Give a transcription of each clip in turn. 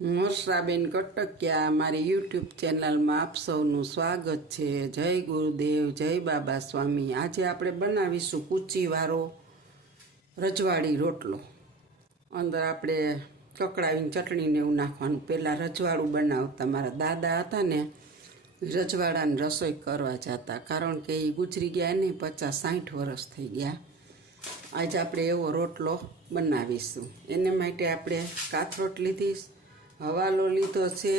મોશરાબેન કટકિયા મારી યુટ્યુબ ચેનલમાં આપ સૌનું સ્વાગત છે। જય ગુરુદેવ, જય બાબા સ્વામી। આજે આપણે બનાવીશું કૂચીવાળો રજવાડી રોટલો। અંદર આપણે કકડાવીને ચટણીને એવું નાખવાનું। પહેલાં રજવાડું બનાવતા મારા દાદા હતા ને, રજવાડાની રસોઈ કરવા જતા, કારણ કે એ ગુજરી ગયા નહીં, 50-60 વર્ષ થઈ ગયા। આજે આપણે એવો રોટલો બનાવીશું। એને માટે આપણે કાથરોટ લીધી, હવાલો લીધો છે।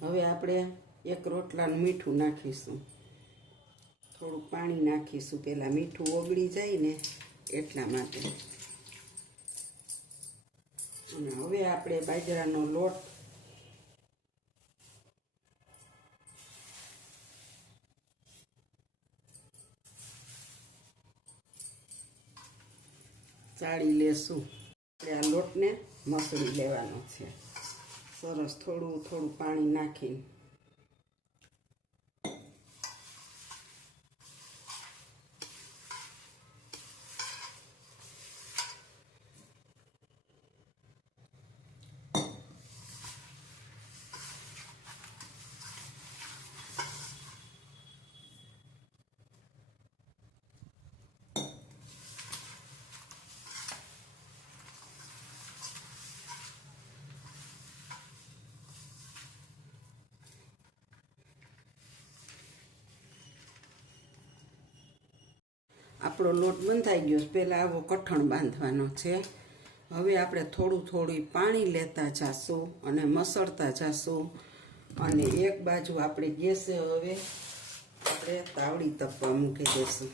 હવે આપણે એક રોટલાનું મીઠું નાખીશું, થોડું પાણી નાખીશું, પહેલાં મીઠું ઓગળી જાય ને એટલા માટે। અને હવે આપણે બાજરાનો લોટ ચાળી લેશું। આપણે આ લોટને મસળી લેવાનો છે સરસ, થોડું થોડું પાણી નાખીને। આપણો લોટ બંધાઈ ગયો છે। પહેલાં આવો કઠણ બાંધવાનો છે। હવે આપણે થોડું થોડું પાણી લેતા જાશું અને મસળતા જાશું। અને એક બાજુ આપણે ગેસે હવે આપણે તાવડી તપવા મૂકી દઈશું।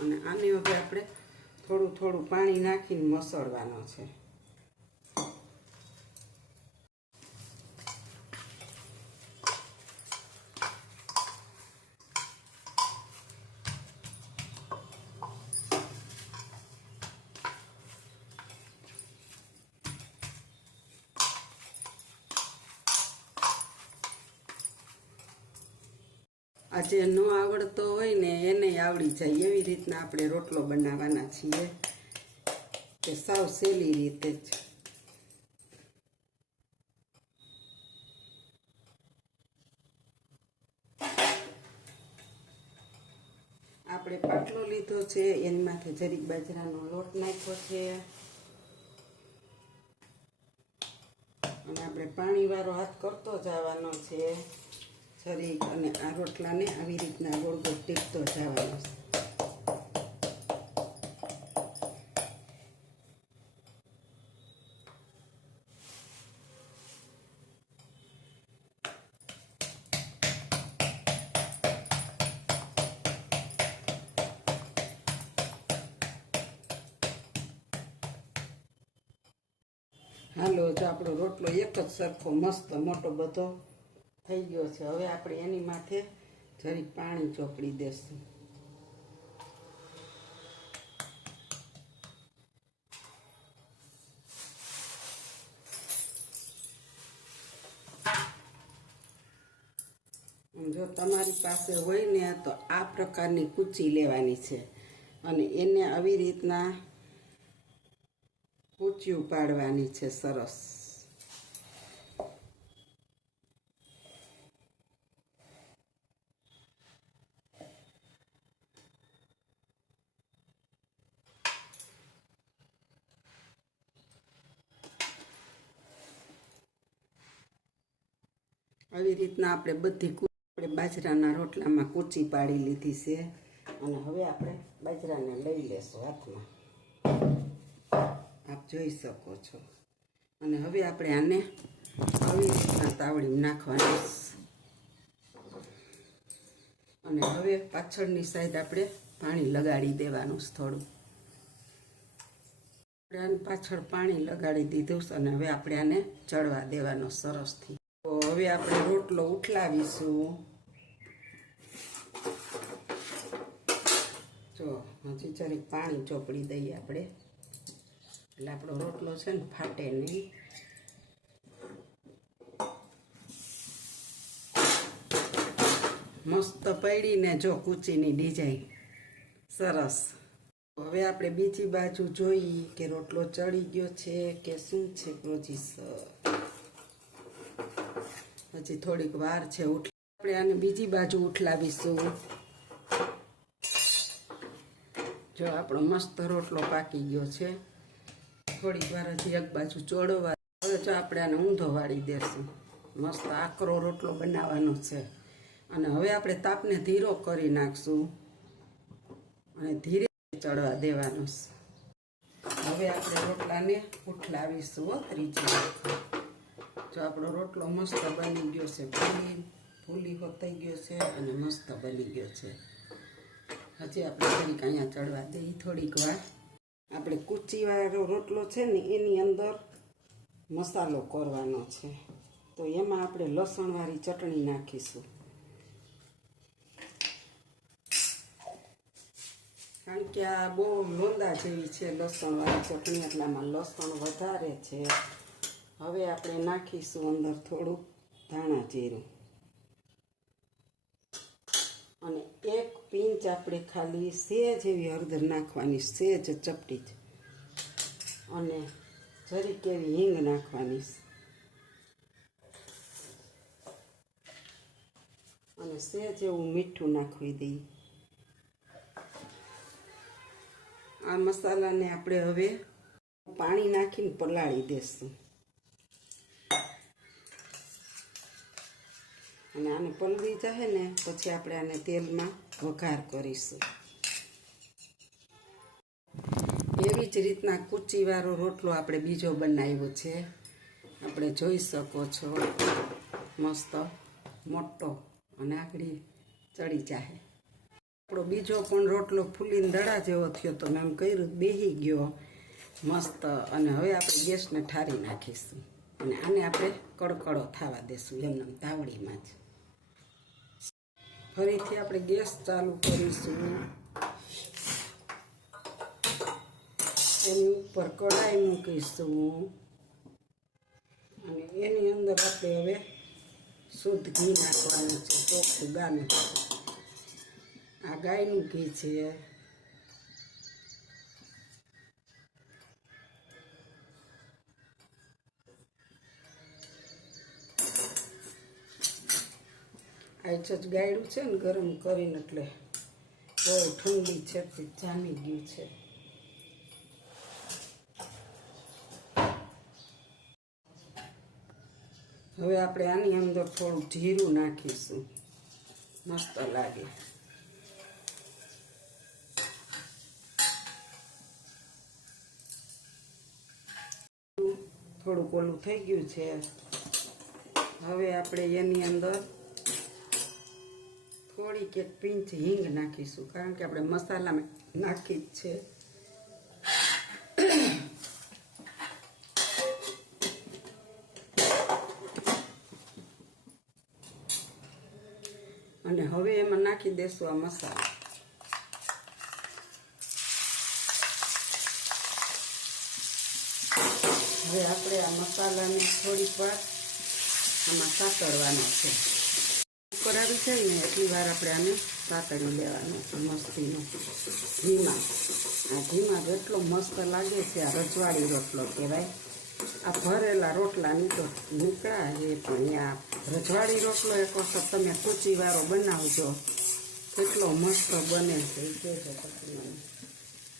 અને આને હવે આપણે થોડું થોડું પાણી નાખીને મસળવાનો છે। આજે ન આવડતો હોય ને એને આવડી જાય એવી રીતના આપણે રોટલો બનાવવાના છીએ, કે સાવ સહેલી રીતે જ। આપણે પાટલો લીધો છે, એની માથે જરીક બાજરાનો લોટ નાખ્યો છે, અને આપણે પાણીવાળો હાથ કરતો જવાનો છે જરીક, અને આ રોટલાને આવી રીતના ગોળ ગોળ ટીકતો જવાનો છે। હાલો, જો આપણો રોટલો એક જ સરખો મસ્ત મોટો બધો થઈ ગયો છે। હવે આપણે એની માથે જરીક પાણી ચોપડી દેશું। જો તમારી પાસે હોય ને તો આ પ્રકારની કૂચી લેવાની છે, અને એને આવી રીતના કૂચી પાડવાની છે સરસ। આવી રીતના આપણે બધી આપણે બાજરાના રોટલામાં કૂચી પાડી લીધી છે, અને હવે આપણે બાજરાને લઈ લેશું હાથમાં, આપ જોઈ શકો છો। અને હવે આપણે આને આવી રીતના તાવડીમાં નાખવાની, અને હવે પાછળની સાઈડ આપણે પાણી લગાડી દેવાનું થોડું। આપણે આને પાછળ પાણી લગાડી દીધું, અને હવે આપણે આને ચડવા દેવાનો સરસથી। તો હવે આપણે રોટલો ઉઠલાવીશું। જો હજી જરીક પાણી ચોપડી દઈએ આપણે, એટલે આપણો રોટલો છે ને ફાટે નહીં। મસ્ત પડીને જો કૂચીની ડિઝાઇન સરસ। હવે આપણે બીજી બાજુ જોઈએ કે રોટલો ચડી ગયો છે કે શું છે પ્રોજીસ. હજી થોડીક વાર છે. આપણે આને બીજી બાજુ ઉઠલાવીશું. જો આપણો મસ્ત રોટલો પાકી ગયો છે. થોડીક વાર હજી એક બાજુ ચોળવા. હવે જો આપણે આને ઊંધો વાળી દેશું. મસ્ત આકરો રોટલો બનાવવાનો છે. અને હવે આપણે તાપને ધીરો કરી નાખશું અને ધીરે ચડવા દેવાનું છે. હવે આપણે રોટલાને ઉઠલાવીશું ત્રીજી વખત. જો આપણો રોટલો મસ્ત બની ગયો છે. ફૂલી હોતાઈ ગયો છે અને મસ્ત બની ગયો છે. હજી આપણે થોડીક અહીંયા ચડવા દઈએ થોડીક વાર. આપણે કૂચીવાળો રોટલો છે ને એની અંદર મસાલો કરવાનો છે. તો એમાં આપણે લસણવાળી ચટણી નાખીશું. કારણ કે આ બહુ લોંદા જેવી છે લસણવાળી ચટણી, એટલામાં લસણ વધારે છે. હવે આપણે નાખીશું અંદર થોડું ધાણા જીરું અને એક પિંચ આપણે ખાલી સેજ એવી હળદર નાખવાની, સેજ ચપટી જ. અને જરીક એવી હિંગ નાખવાની અને સેજ એવું મીઠું નાખવી દઈએ. આ મસાલાને આપણે હવે પાણી નાખીને પલાળી દેશું. અને આને પલળી જાય ને પછી આપણે આને તેલમાં વઘાર કરીશું. એવી જ રીતના કૂચીવાળો રોટલો આપણે બીજો બનાવ્યો છે. આપણે જોઈ શકો છો મસ્ત મોટો અને આગળ ચડી જાય. આપણો બીજો પણ રોટલો ફૂલીને દડા જેવો થયો તો મેં એમ કર્યું બેસી ગયો મસ્ત. અને હવે આપણે ગેસને ઠારી નાખીશું અને આને આપણે કડકડો થવા દેશું એમને તાવડીમાં જ. ફરીથી આપણે ગેસ ચાલુ કરીશું. એની ઉપર કઢાઈ મૂકીશું અને એની અંદર આપણે હવે શુદ્ધ ઘી નાખવાનું છે. ચોખ્ખું ગાનું. આ ગાયનું ઘી છે. આ જ ગાયડું છે ને ગરમ કરીને, એટલે બહુ ઠંડી છે તે જામી ગયું છે. હવે આપણે આની અંદર થોડું જીરું નાખીશું, મસ્ત લાગે. થોડુંક ઓલું થઈ ગયું છે. હવે આપણે એની અંદર થોડીક એક પિંચ હિંગ નાખીશું, કારણ કે આપણે મસાલામાં નાખી જ છે. અને હવે એમાં નાખી દેશું આ મસાલો. હવે આપણે આ મસાલાને થોડીક વાર આમાં સાતળવાનો છે. ઉપર આવી જાય ને એટલી વાર આપણે આને સાતળી લેવાનું છે મસ્તીનો ઘીમાં. આ ઘીમાં જેટલો મસ્ત લાગે છે. આ રજવાડી રોટલો કહેવાય. આ ભરેલા રોટલાની તો નીકળ્યા છે, પણ આ રજવાડી રોટલો એક વખત તમે કૂચીવાળો બનાવજો, કેટલો મસ્ત બને છે એ કહેજો પછી મને.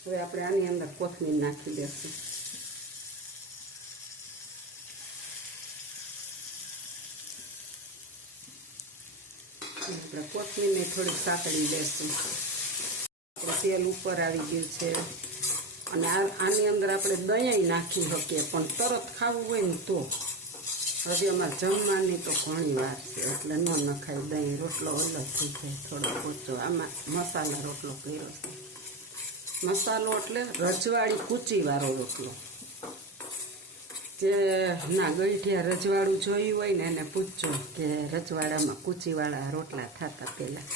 હવે આપણે આની અંદર કોથમીર નાખી દઈશું. આપણે કોથમીરને થોડીક સાતળી દેશું. તેલ ઉપર આવી ગયું છે. અને આની અંદર આપણે દહીં નાખી શકીએ, પણ તરત ખાવું હોય ને તો. હજી અમારે જમવાની તો ઘણી વાર છે એટલે ન નખાય દહીં. રોટલો અલગ થઈ જાય થોડો ઓછો. આમાં મસાલા રોટલો કર્યો છે. મસાલો એટલે રજવાડી કૂચીવાળો રોટલો. જે ના ગઈઠિયા રજવાડું જોયું હોય ને એને પૂછજો કે રજવાડામાં કૂચીવાળા રોટલા થતા પહેલાં.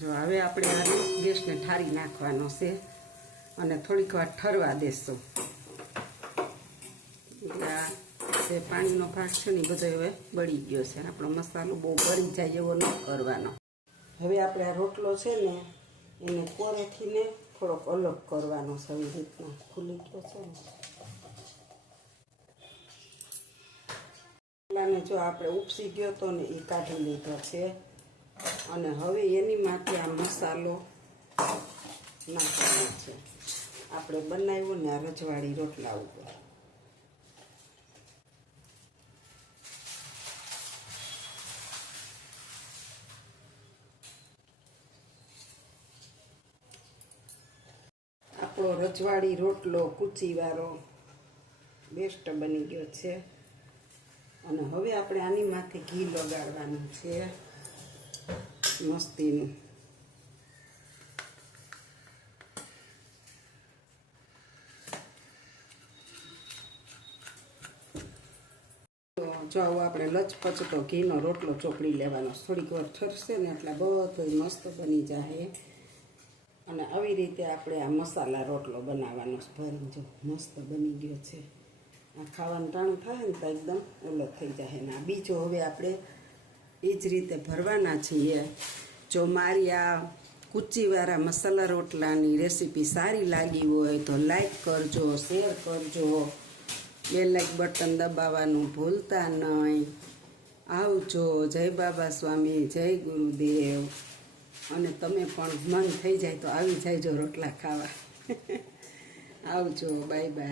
જો હવે આપણે આ ગેસને ઠારી નાખવાનો છે અને થોડીક વાર ઠરવા દેશું. એટલે આ જે પાણીનો ભાગ છે ને એ બધો હવે બળી ગયો છે. આપણો મસાલો બહુ બળી જાય એવો ન કરવાનો. હવે આપણે આ રોટલો છે ને એને કોરેથી ને થોડોક અલગ કરવાનો છે, આવી રીતના ખુલી ગયો છે ને. રોટલાને જો આપણે ઉપસી ગયો તો ને એ કાઢી લીધો છે, અને હવે એની માથે આ મસાલો નાખવાનો છે આપણે બનાવ્યો ને આ રજવાડી રોટલા ઉપર. આપણો રજવાડી રોટલો કૂચીવાળો બેસ્ટ બની ગયો છે, અને હવે આપણે આની માથે ઘી લગાડવાનું છે મસ્તીનું. જો આવો આપણે લચપચતો ઘીનો રોટલો ચોપડી લેવાનો, થોડીક વાર ઠરશે ને એટલે બધું મસ્ત બની જાય. અને આવી રીતે આપણે આ મસાલા રોટલો બનાવવાનો ભરી, જો મસ્ત બની ગયો છે. આ ખાવાનું ટાણું થાય ને તો એકદમ ઓલો થઈ જાય. ને આ બીજો હવે આપણે એ જ રીતે ભરવાના છીએ. જો મારી આ કૂચીવાળા મસાલા રોટલાની રેસીપી સારી લાગી હોય તો લાઈક કરજો, શેર કરજો, બેલ લાઈક બટન દબાવવાનું ભૂલતા નહીં. આવજો. જય બાબા સ્વામી, જય ગુરુદેવ. અને તમે પણ મન થઈ જાય તો આવી જાયજો રોટલા ખાવા. આવજો. Bye bye.